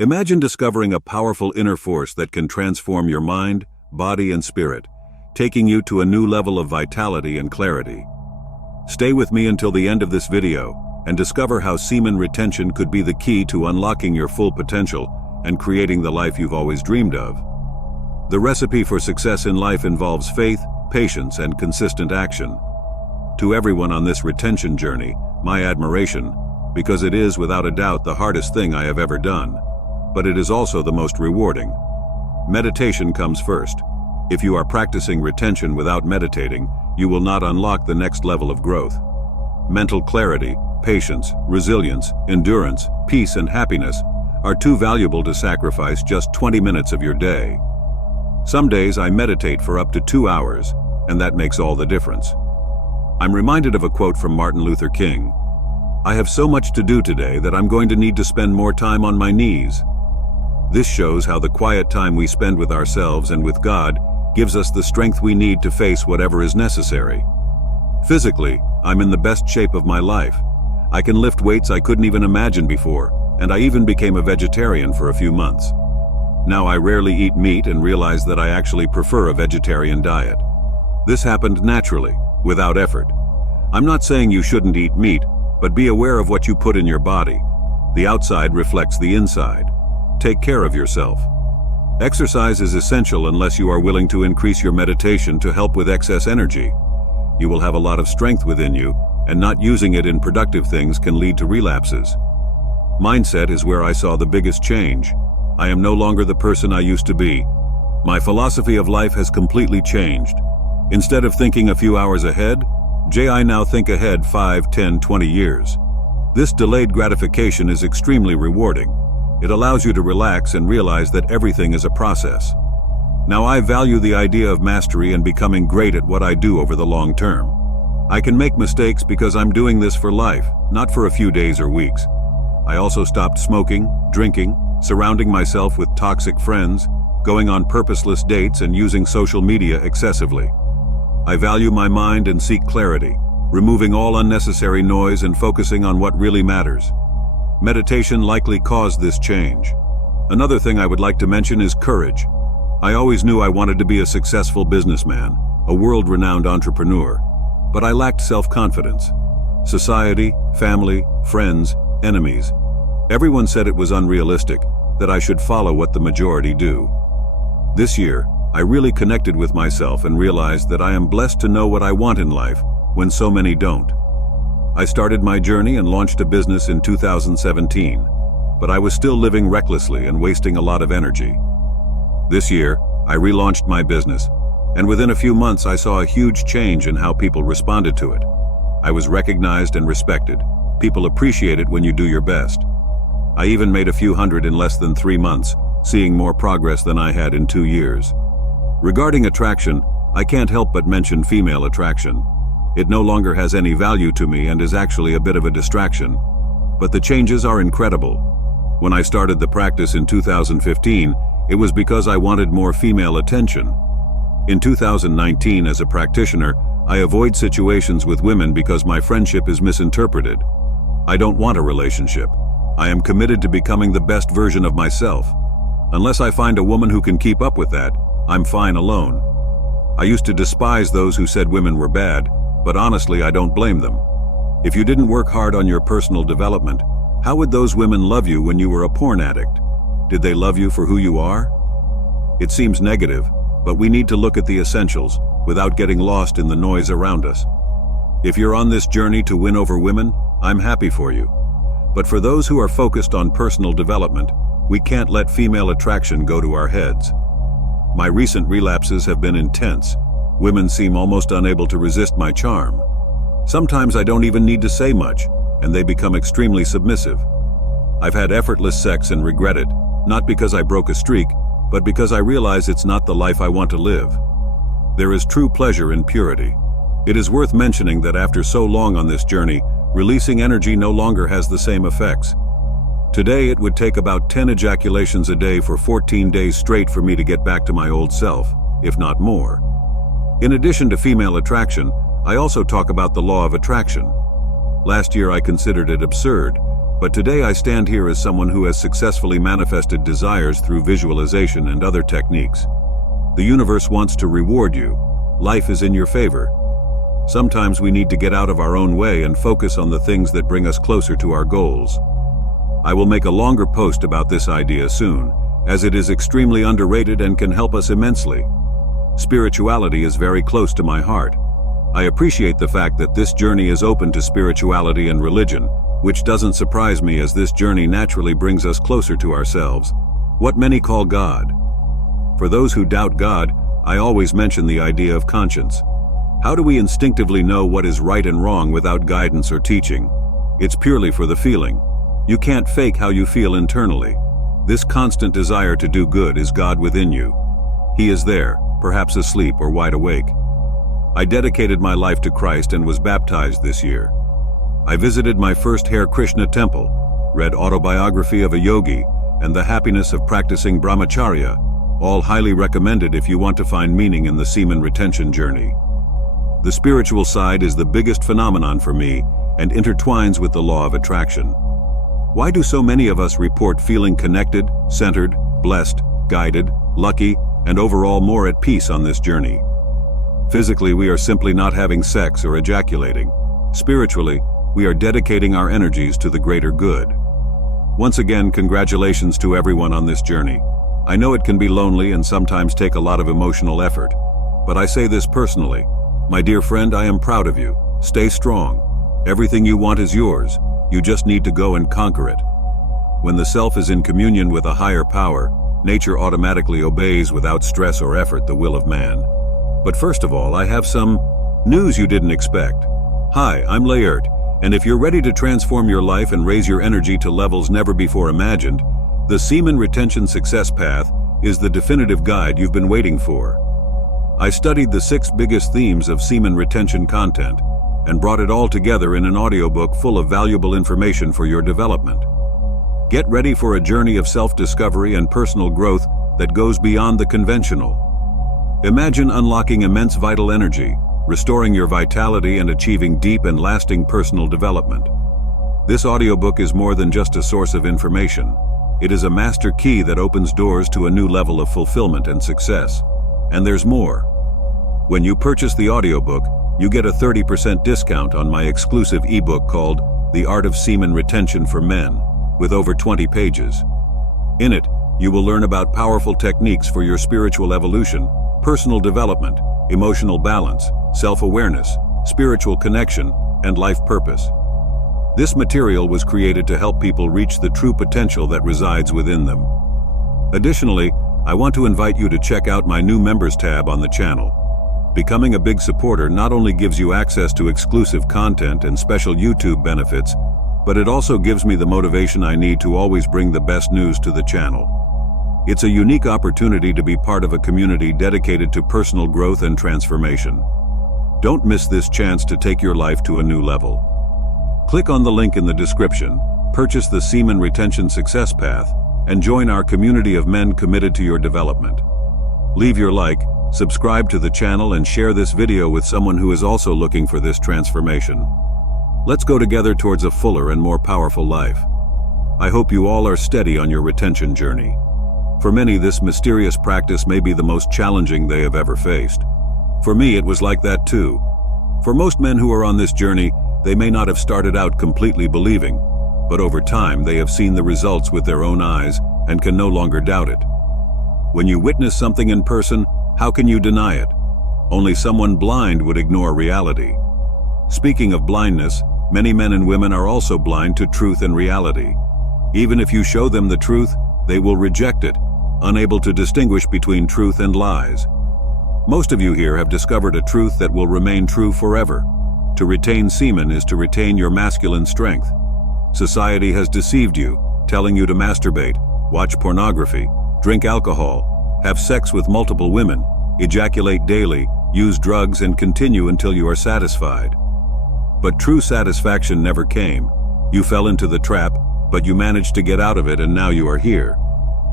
Imagine discovering a powerful inner force that can transform your mind, body, and spirit, taking you to a new level of vitality and clarity. Stay with me until the end of this video and discover how semen retention could be the key to unlocking your full potential and creating the life you've always dreamed of. The recipe for success in life involves faith, patience, and consistent action. To everyone on this retention journey, my admiration, because it is without a doubt the hardest thing I have ever done. But it is also the most rewarding. Meditation comes first. If you are practicing retention without meditating, you will not unlock the next level of growth. Mental clarity, patience, resilience, endurance, peace, and happiness are too valuable to sacrifice just 20 minutes of your day. Some days I meditate for up to 2 hours, and that makes all the difference. I'm reminded of a quote from Martin Luther King. "I have so much to do today that I'm going to need to spend more time on my knees." This shows how the quiet time we spend with ourselves and with God gives us the strength we need to face whatever is necessary. Physically, I'm in the best shape of my life. I can lift weights I couldn't even imagine before, and I even became a vegetarian for a few months. Now I rarely eat meat and realize that I actually prefer a vegetarian diet. This happened naturally, without effort. I'm not saying you shouldn't eat meat, but be aware of what you put in your body. The outside reflects the inside. Take care of yourself. Exercise is essential unless you are willing to increase your meditation to help with excess energy. You will have a lot of strength within you, and not using it in productive things can lead to relapses. Mindset is where I saw the biggest change. I am no longer the person I used to be. My philosophy of life has completely changed. Instead of thinking a few hours ahead, I now think ahead 5, 10, 20 years. This delayed gratification is extremely rewarding. It allows you to relax and realize that everything is a process. Now I value the idea of mastery and becoming great at what I do over the long term. I can make mistakes because I'm doing this for life, not for a few days or weeks. I also stopped smoking, drinking, surrounding myself with toxic friends, going on purposeless dates, and using social media excessively. I value my mind and seek clarity, removing all unnecessary noise and focusing on what really matters. Meditation likely caused this change. Another thing I would like to mention is courage. I always knew I wanted to be a successful businessman, a world-renowned entrepreneur, but I lacked self-confidence. Society, family, friends, enemies. Everyone said it was unrealistic, that I should follow what the majority do. This year, I really connected with myself and realized that I am blessed to know what I want in life when so many don't. I started my journey and launched a business in 2017, but I was still living recklessly and wasting a lot of energy. This year, I relaunched my business, and within a few months I saw a huge change in how people responded to it. I was recognized and respected. People appreciate it when you do your best. I even made a few hundred in less than 3 months, seeing more progress than I had in 2 years. Regarding attraction, I can't help but mention female attraction. It no longer has any value to me and is actually a bit of a distraction. But the changes are incredible. When I started the practice in 2015, it was because I wanted more female attention. In 2019, as a practitioner, I avoid situations with women because my friendship is misinterpreted. I don't want a relationship. I am committed to becoming the best version of myself. Unless I find a woman who can keep up with that, I'm fine alone. I used to despise those who said women were bad, but honestly, I don't blame them. If you didn't work hard on your personal development, how would those women love you when you were a porn addict? Did they love you for who you are? It seems negative, but we need to look at the essentials without getting lost in the noise around us. If you're on this journey to win over women, I'm happy for you. But for those who are focused on personal development, we can't let female attraction go to our heads. My recent relapses have been intense. Women seem almost unable to resist my charm. Sometimes I don't even need to say much, and they become extremely submissive. I've had effortless sex and regret it, not because I broke a streak, but because I realize it's not the life I want to live. There is true pleasure in purity. It is worth mentioning that after so long on this journey, releasing energy no longer has the same effects. Today it would take about 10 ejaculations a day for 14 days straight for me to get back to my old self, if not more. In addition to female attraction, I also talk about the law of attraction. Last year I considered it absurd, But today I stand here as someone who has successfully manifested desires through visualization and other techniques. The universe wants to reward you. Life is in your favor. Sometimes we need to get out of our own way and focus on the things that bring us closer to our goals. I will make a longer post about this idea soon, as it is extremely underrated and can help us immensely. Spirituality is very close to my heart. I appreciate the fact that this journey is open to spirituality and religion, which doesn't surprise me as this journey naturally brings us closer to ourselves, what many call God. For those who doubt God, I always mention the idea of conscience. How do we instinctively know what is right and wrong without guidance or teaching? It's purely for the feeling. You can't fake how you feel internally. This constant desire to do good is God within you. He is there, perhaps asleep or wide awake. I dedicated my life to Christ and was baptized this year. I visited my first Hare Krishna temple, read Autobiography of a Yogi, and The Happiness of Practicing Brahmacharya, all highly recommended if you want to find meaning in the semen retention journey. The spiritual side is the biggest phenomenon for me and intertwines with the law of attraction. Why do so many of us report feeling connected, centered, blessed, guided, lucky, and overall more at peace on this journey? Physically, we are simply not having sex or ejaculating. Spiritually, we are dedicating our energies to the greater good. Once again, congratulations to everyone on this journey. I know it can be lonely and sometimes take a lot of emotional effort, but I say this personally. My dear friend, I am proud of you. Stay strong. Everything you want is yours. You just need to go and conquer it. When the self is in communion with a higher power, nature automatically obeys without stress or effort the will of man. But first of all, I have some news you didn't expect. Hi, I'm Layert, and if you're ready to transform your life and raise your energy to levels never before imagined, the Semen Retention Success Path is the definitive guide you've been waiting for. I studied the 6 biggest themes of semen retention content and brought it all together in an audiobook full of valuable information for your development. Get ready for a journey of self-discovery and personal growth that goes beyond the conventional. Imagine unlocking immense vital energy, restoring your vitality and achieving deep and lasting personal development. This audiobook is more than just a source of information. It is a master key that opens doors to a new level of fulfillment and success. And there's more. When you purchase the audiobook, you get a 30% discount on my exclusive ebook called The Art of Semen Retention for Men, with over 20 pages. In it, you will learn about powerful techniques for your spiritual evolution, personal development, emotional balance, self-awareness, spiritual connection, and life purpose. This material was created to help people reach the true potential that resides within them. Additionally, I want to invite you to check out my new members tab on the channel. Becoming a big supporter not only gives you access to exclusive content and special YouTube benefits, but it also gives me the motivation I need to always bring the best news to the channel. It's a unique opportunity to be part of a community dedicated to personal growth and transformation. Don't miss this chance to take your life to a new level. Click on the link in the description, purchase the Semen Retention Success Path, and join our community of men committed to your development. Leave your like, subscribe to the channel, and share this video with someone who is also looking for this transformation. Let's go together towards a fuller and more powerful life. I hope you all are steady on your retention journey. For many, this mysterious practice may be the most challenging they have ever faced. For me, it was like that too. For most men who are on this journey, they may not have started out completely believing, but over time they have seen the results with their own eyes and can no longer doubt it. When you witness something in person, how can you deny it? Only someone blind would ignore reality. Speaking of blindness, many men and women are also blind to truth and reality. Even if you show them the truth, they will reject it, unable to distinguish between truth and lies. Most of you here have discovered a truth that will remain true forever. To retain semen is to retain your masculine strength. Society has deceived you, telling you to masturbate, watch pornography, drink alcohol, have sex with multiple women, ejaculate daily, use drugs, and continue until you are satisfied. But true satisfaction never came. You fell into the trap, but you managed to get out of it, and now you are here.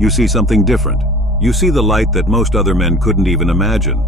You see something different. You see the light that most other men couldn't even imagine.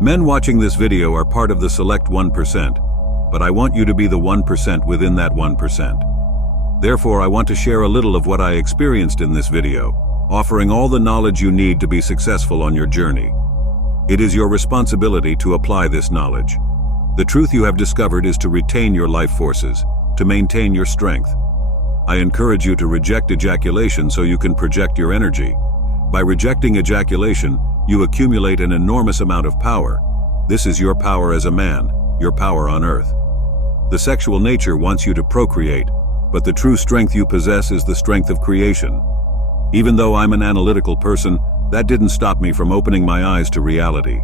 Men watching this video are part of the select 1%, but I want you to be the 1% within that 1%. Therefore, I want to share a little of what I experienced in this video, offering all the knowledge you need to be successful on your journey. It is your responsibility to apply this knowledge. The truth you have discovered is to retain your life forces, to maintain your strength. I encourage you to reject ejaculation so you can project your energy. By rejecting ejaculation, you accumulate an enormous amount of power. This is your power as a man, your power on earth. The sexual nature wants you to procreate, but the true strength you possess is the strength of creation. Even though I'm an analytical person, that didn't stop me from opening my eyes to reality.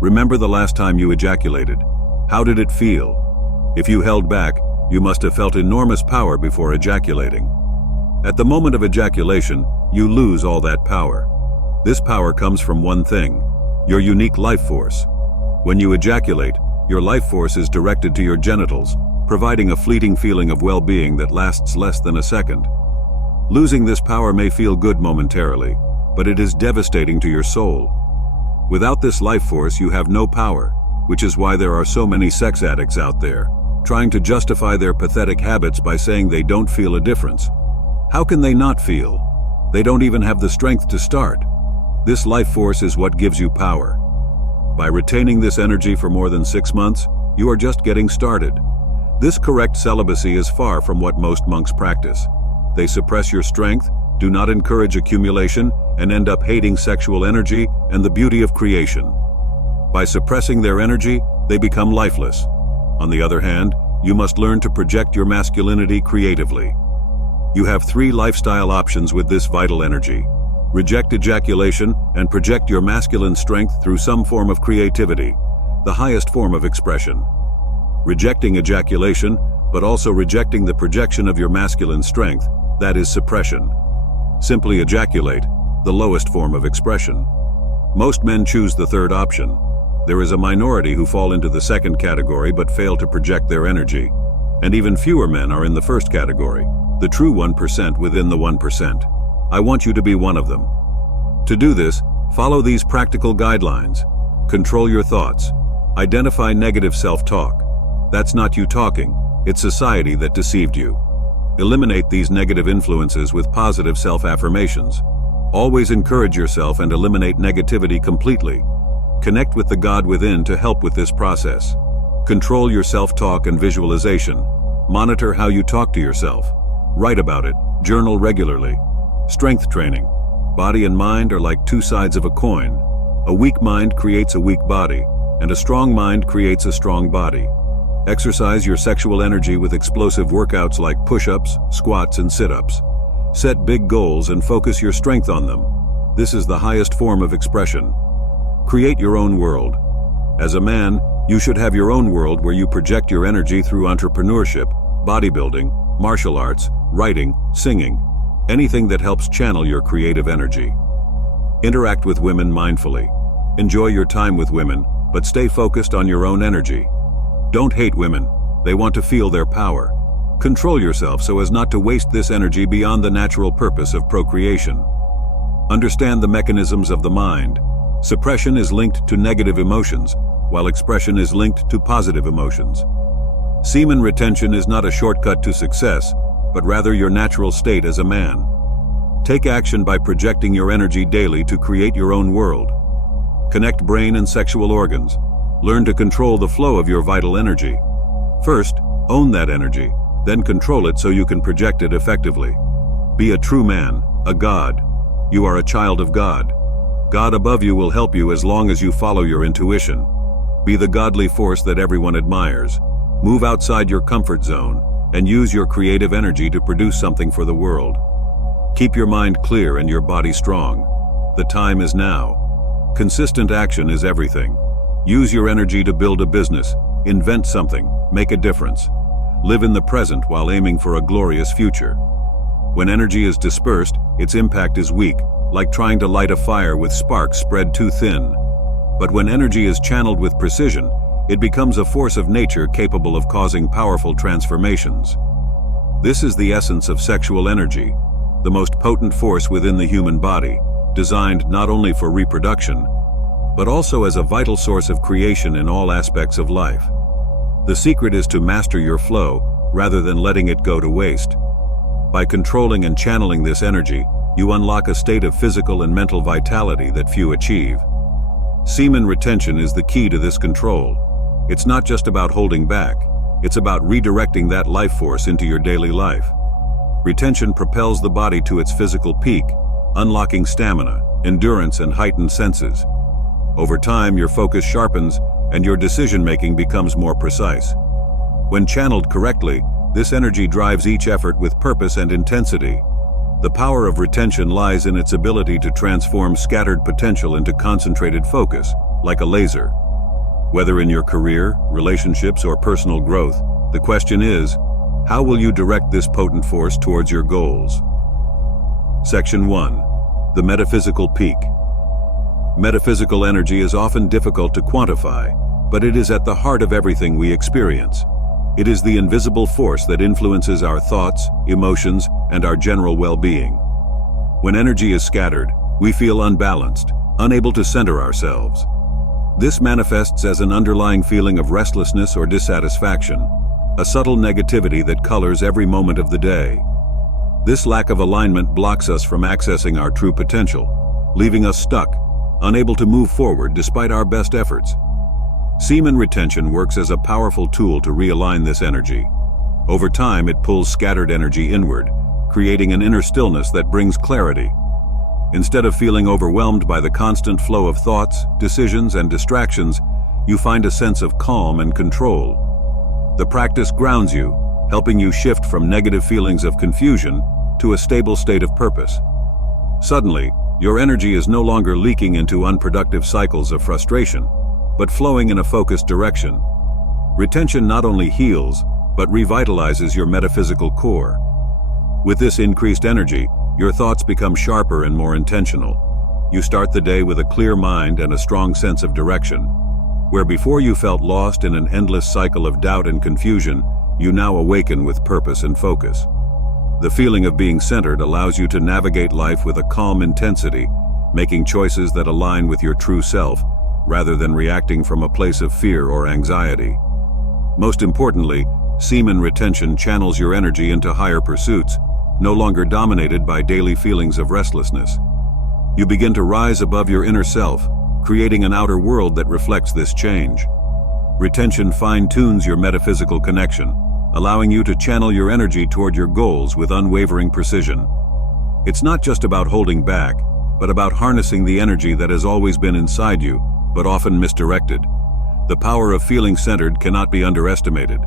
Remember the last time you ejaculated. How did it feel? If you held back, you must have felt enormous power before ejaculating. At the moment of ejaculation, you lose all that power. This power comes from one thing: your unique life force. When you ejaculate, your life force is directed to your genitals, providing a fleeting feeling of well-being that lasts less than a second. Losing this power may feel good momentarily, but it is devastating to your soul. Without this life force, you have no power, which is why there are so many sex addicts out there, trying to justify their pathetic habits by saying they don't feel a difference. How can they not feel? They don't even have the strength to start. This life force is what gives you power. By retaining this energy for more than 6 months, you are just getting started. This correct celibacy is far from what most monks practice. They suppress your strength, do not encourage accumulation, and end up hating sexual energy and the beauty of creation. By suppressing their energy, they become lifeless. On the other hand, you must learn to project your masculinity creatively. You have 3 lifestyle options with this vital energy. Reject ejaculation and project your masculine strength through some form of creativity, the highest form of expression. Rejecting ejaculation, but also rejecting the projection of your masculine strength, that is suppression. Simply ejaculate, the lowest form of expression. Most men choose the third option. There is a minority who fall into the second category but fail to project their energy. And even fewer men are in the first category, the true 1% within the 1%. I want you to be one of them. To do this, follow these practical guidelines. Control your thoughts. Identify negative self-talk. That's not you talking, it's society that deceived you. Eliminate these negative influences with positive self-affirmations. Always encourage yourself and eliminate negativity completely. Connect with the God within to help with this process. Control your self-talk and visualization. Monitor how you talk to yourself. Write about it. Journal regularly. Strength training. Body and mind are like 2 sides of a coin. A weak mind creates a weak body, and a strong mind creates a strong body. Exercise your sexual energy with explosive workouts like push-ups, squats, and sit-ups. Set big goals and focus your strength on them. This is the highest form of expression. Create your own world. As a man, you should have your own world where you project your energy through entrepreneurship, bodybuilding, martial arts, writing, singing, anything that helps channel your creative energy. Interact with women mindfully. Enjoy your time with women, but stay focused on your own energy. Don't hate women. They want to feel their power. Control yourself so as not to waste this energy beyond the natural purpose of procreation. Understand the mechanisms of the mind. Suppression is linked to negative emotions, while expression is linked to positive emotions. Semen retention is not a shortcut to success, but rather your natural state as a man. Take action by projecting your energy daily to create your own world. Connect brain and sexual organs. Learn to control the flow of your vital energy. First, own that energy, then control it so you can project it effectively. Be a true man, a God. You are a child of God. God above you will help you as long as you follow your intuition. Be the godly force that everyone admires. Move outside your comfort zone and use your creative energy to produce something for the world. Keep your mind clear and your body strong. The time is now. Consistent action is everything. Use your energy to build a business, invent something, make a difference. Live in the present while aiming for a glorious future. When energy is dispersed, its impact is weak, like trying to light a fire with sparks spread too thin. But when energy is channeled with precision, it becomes a force of nature capable of causing powerful transformations. This is the essence of sexual energy, the most potent force within the human body, designed not only for reproduction, but also as a vital source of creation in all aspects of life. The secret is to master your flow rather than letting it go to waste. By controlling and channeling this energy, you unlock a state of physical and mental vitality that few achieve. Semen retention is the key to this control. It's not just about holding back, it's about redirecting that life force into your daily life. Retention propels the body to its physical peak, unlocking stamina, endurance, and heightened senses. Over time, your focus sharpens and your decision-making becomes more precise. When channeled correctly, this energy drives each effort with purpose and intensity. The power of retention lies in its ability to transform scattered potential into concentrated focus, like a laser. Whether in your career, relationships, or personal growth, the question is, how will you direct this potent force towards your goals? Section 1. The Metaphysical Peak. Metaphysical energy is often difficult to quantify, but it is at the heart of everything we experience. It is the invisible force that influences our thoughts, emotions, and our general well-being. When energy is scattered, we feel unbalanced, unable to center ourselves. This manifests as an underlying feeling of restlessness or dissatisfaction, a subtle negativity that colors every moment of the day. This lack of alignment blocks us from accessing our true potential, leaving us stuck, unable to move forward despite our best efforts. Semen retention works as a powerful tool to realign this energy. Over time, it pulls scattered energy inward, creating an inner stillness that brings clarity. Instead of feeling overwhelmed by the constant flow of thoughts, decisions, and distractions, you find a sense of calm and control. The practice grounds you, helping you shift from negative feelings of confusion to a stable state of purpose. Suddenly, your energy is no longer leaking into unproductive cycles of frustration, but flowing in a focused direction. Retention not only heals, but revitalizes your metaphysical core. With this increased energy, your thoughts become sharper and more intentional. You start the day with a clear mind and a strong sense of direction. Where before you felt lost in an endless cycle of doubt and confusion, you now awaken with purpose and focus. The feeling of being centered allows you to navigate life with a calm intensity, making choices that align with your true self, rather than reacting from a place of fear or anxiety. Most importantly, semen retention channels your energy into higher pursuits, no longer dominated by daily feelings of restlessness. You begin to rise above your inner self, creating an outer world that reflects this change. Retention fine-tunes your metaphysical connection, allowing you to channel your energy toward your goals with unwavering precision. It's not just about holding back, but about harnessing the energy that has always been inside you, but often misdirected. The power of feeling centered cannot be underestimated.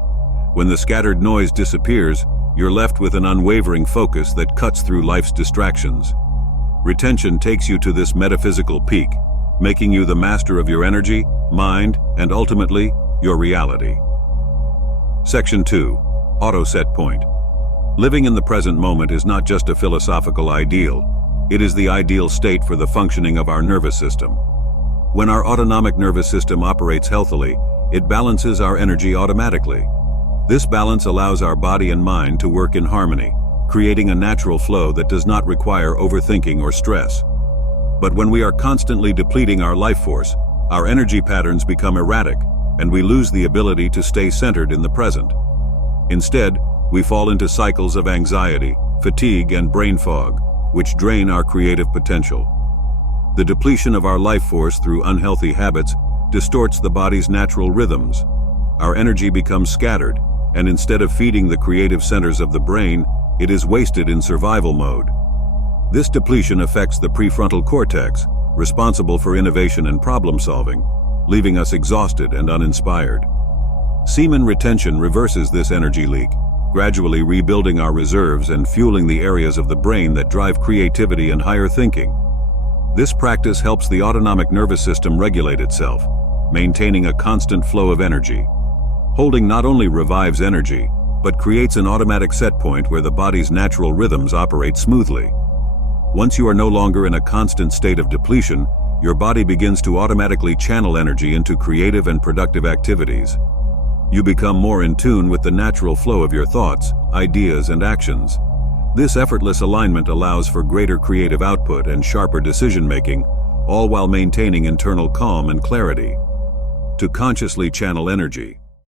When the scattered noise disappears, you're left with an unwavering focus that cuts through life's distractions. Retention takes you to this metaphysical peak, making you the master of your energy, mind, and ultimately, your reality. Section 2. Auto Set Point. Living in the present moment is not just a philosophical ideal. It is the ideal state for the functioning of our nervous system. When our autonomic nervous system operates healthily, it balances our energy automatically. This balance allows our body and mind to work in harmony, creating a natural flow that does not require overthinking or stress. But when we are constantly depleting our life force, our energy patterns become erratic, and we lose the ability to stay centered in the present. Instead, we fall into cycles of anxiety, fatigue, and brain fog, which drain our creative potential. The depletion of our life force through unhealthy habits distorts the body's natural rhythms. Our energy becomes scattered, and instead of feeding the creative centers of the brain, it is wasted in survival mode. This depletion affects the prefrontal cortex, responsible for innovation and problem-solving, leaving us exhausted and uninspired. Semen retention reverses this energy leak, gradually rebuilding our reserves and fueling the areas of the brain that drive creativity and higher thinking. This practice helps the autonomic nervous system regulate itself, maintaining a constant flow of energy. Holding not only revives energy, but creates an automatic set point where the body's natural rhythms operate smoothly. Once you are no longer in a constant state of depletion, your body begins to automatically channel energy into creative and productive activities. You become more in tune with the natural flow of your thoughts, ideas, and actions. This effortless alignment allows for greater creative output and sharper decision-making, all while maintaining internal calm and clarity. To consciously channel energy,